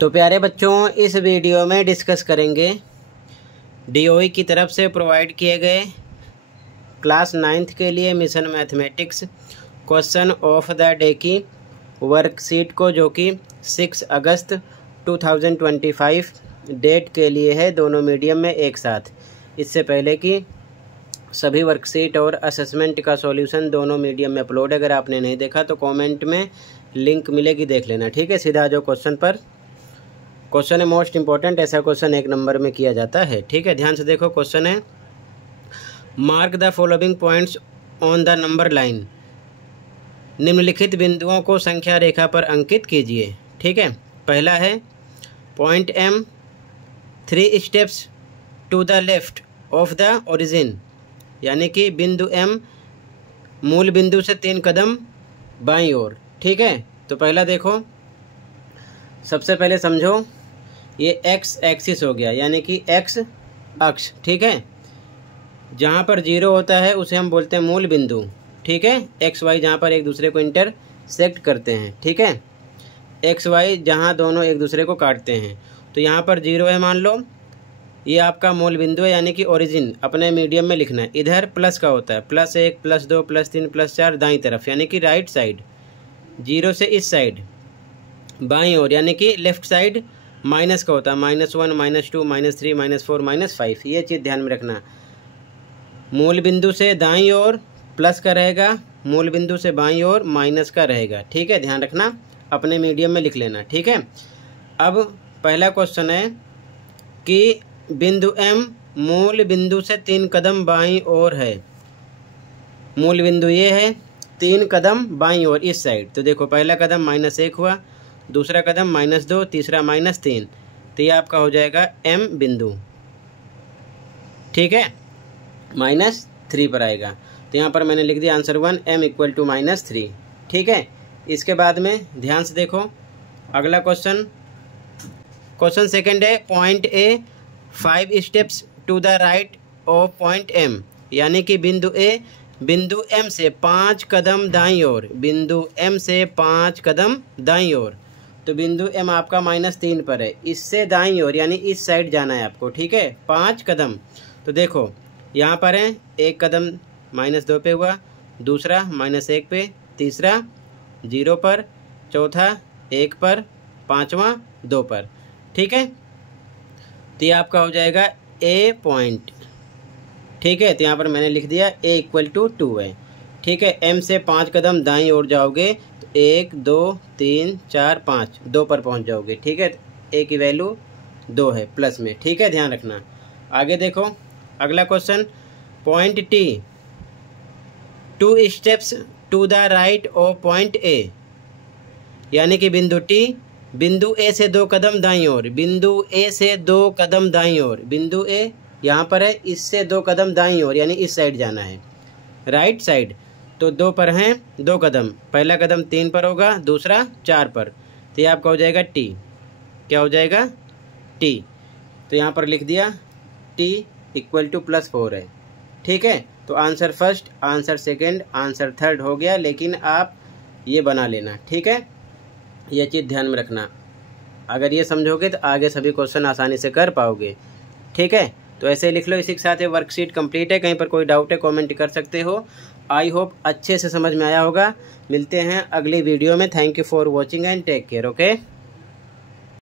तो प्यारे बच्चों, इस वीडियो में डिस्कस करेंगे DOE की तरफ से प्रोवाइड किए गए क्लास 9th के लिए mission mathematics question of the day की वर्कशीट को, जो कि 6 अगस्त 2025 डेट के लिए है, दोनों मीडियम में एक साथ। इससे पहले कि सभी वर्कशीट और असेसमेंट का सॉल्यूशन दोनों मीडियम में अपलोड है। अगर आपने नहीं देखा तो कमेंट में लिंक मिलेगी, देख लेना। ठीक है, सीधा जो क्वेश्चन पर। क्वेश्चन है मोस्ट इंपॉर्टेंट, ऐसा क्वेश्चन 1 नंबर में किया जाता है। ठीक है, ध्यान से देखो। क्वेश्चन है mark the following points on the number line. निम्नलिखित बिंदुओं को संख्या रेखा पर अंकित कीजिए। ठीक है, पहला है point M 3 steps to the left of the origin, यानी कि बिंदु M मूल बिंदु से 3 कदम बाईं ओर। ठीक है, तो पहला देखो, सबसे पहले समझो, ये x एक्सिस हो गया, यानी कि x अक्ष। ठीक है, जहाँ पर 0 होता है उसे हम बोलते हैं मूल बिंदु। ठीक है, x y जहाँ पर एक दूसरे को इंटरसेक्ट करते हैं। ठीक है, x y जहाँ दोनों एक दूसरे को काटते हैं। तो यहाँ पर 0 है, मान लो ये आपका मूल बिंदु है, यानी कि ओरिजिन अपने मीडियम में लिखना है। इधर प्लस का होता है, +1 +2 +3 +4 दाईं तरफ, यानी कि राइट साइड। 0 से इस साइड बाईं ओर, यानी कि लेफ्ट साइड माइनस का होता है, -1 -2 -3 -4 -5। ये चीज़ ध्यान में रखना। मूल बिंदु से दाईं ओर प्लस का रहेगा, मूल बिंदु से बाईं ओर माइनस का रहेगा। ठीक है, ध्यान रखना, अपने मीडियम में लिख लेना। ठीक है, अब पहला क्वेश्चन है कि बिंदु M मूल बिंदु से 3 कदम बाईं ओर है। मूल बिंदु ये है, 3 कदम बाईं ओर इस साइड। तो देखो, पहला कदम -1 हुआ, दूसरा कदम -2, तीसरा -3। तो ये आपका हो जाएगा M बिंदु। ठीक है, -3 पर आएगा। तो यहाँ पर मैंने लिख दिया आंसर 1, M = -3। ठीक है, इसके बाद में ध्यान से देखो अगला क्वेश्चन। क्वेश्चन सेकंड है point A 5 steps to the right of point M, यानी कि बिंदु A बिंदु M से 5 कदम दाईं ओर। बिंदु M से 5 कदम दाईं ओर। तो बिंदु M आपका -3 पर है, इससे दाईं ओर यानी इस साइड जाना है आपको। ठीक है, 5 कदम। तो देखो यहाँ पर है, एक कदम -2 पे हुआ, दूसरा -1 पे, तीसरा 0 पर, चौथा 1 पर, पांचवा 2 पर। ठीक है, तो ये आपका हो जाएगा A पॉइंट। ठीक है, तो यहाँ पर मैंने लिख दिया A = 2 है। ठीक है, M से 5 कदम दाईं ओर जाओगे तो 1 2 3 4 5 2 पर पहुँच जाओगे। ठीक है, A की वैल्यू 2 है प्लस में। ठीक है, ध्यान रखना। आगे देखो अगला question, point T 2 steps to the right of point A, यानी कि बिंदु T बिंदु A से 2 कदम दाईं ओर। बिंदु A से 2 कदम दाईं ओर। बिंदु A यहाँ पर है, इससे 2 कदम दाईं ओर, यानी इस साइड जाना है, राइट साइड। तो 2 पर हैं 2 कदम, पहला कदम 3 पर होगा, दूसरा 4 पर। तो ये आपका हो जाएगा T। क्या हो जाएगा? T। तो यहाँ पर लिख दिया T = +4 है। ठीक है, तो answer first, answer second, answer third हो गया, लेकिन आप ये बना लेना। ठीक है, ये चीज़ ध्यान में रखना। अगर ये समझोगे तो आगे सभी क्वेश्चन आसानी से कर पाओगे। ठीक है, तो ऐसे लिख लो। इसी के साथ ये वर्कशीट कंप्लीट है। कहीं पर कोई डाउट है कमेंट कर सकते हो। आई होप अच्छे से समझ में आया होगा। मिलते हैं अगली वीडियो में। Thank you for watching and take care. Okay.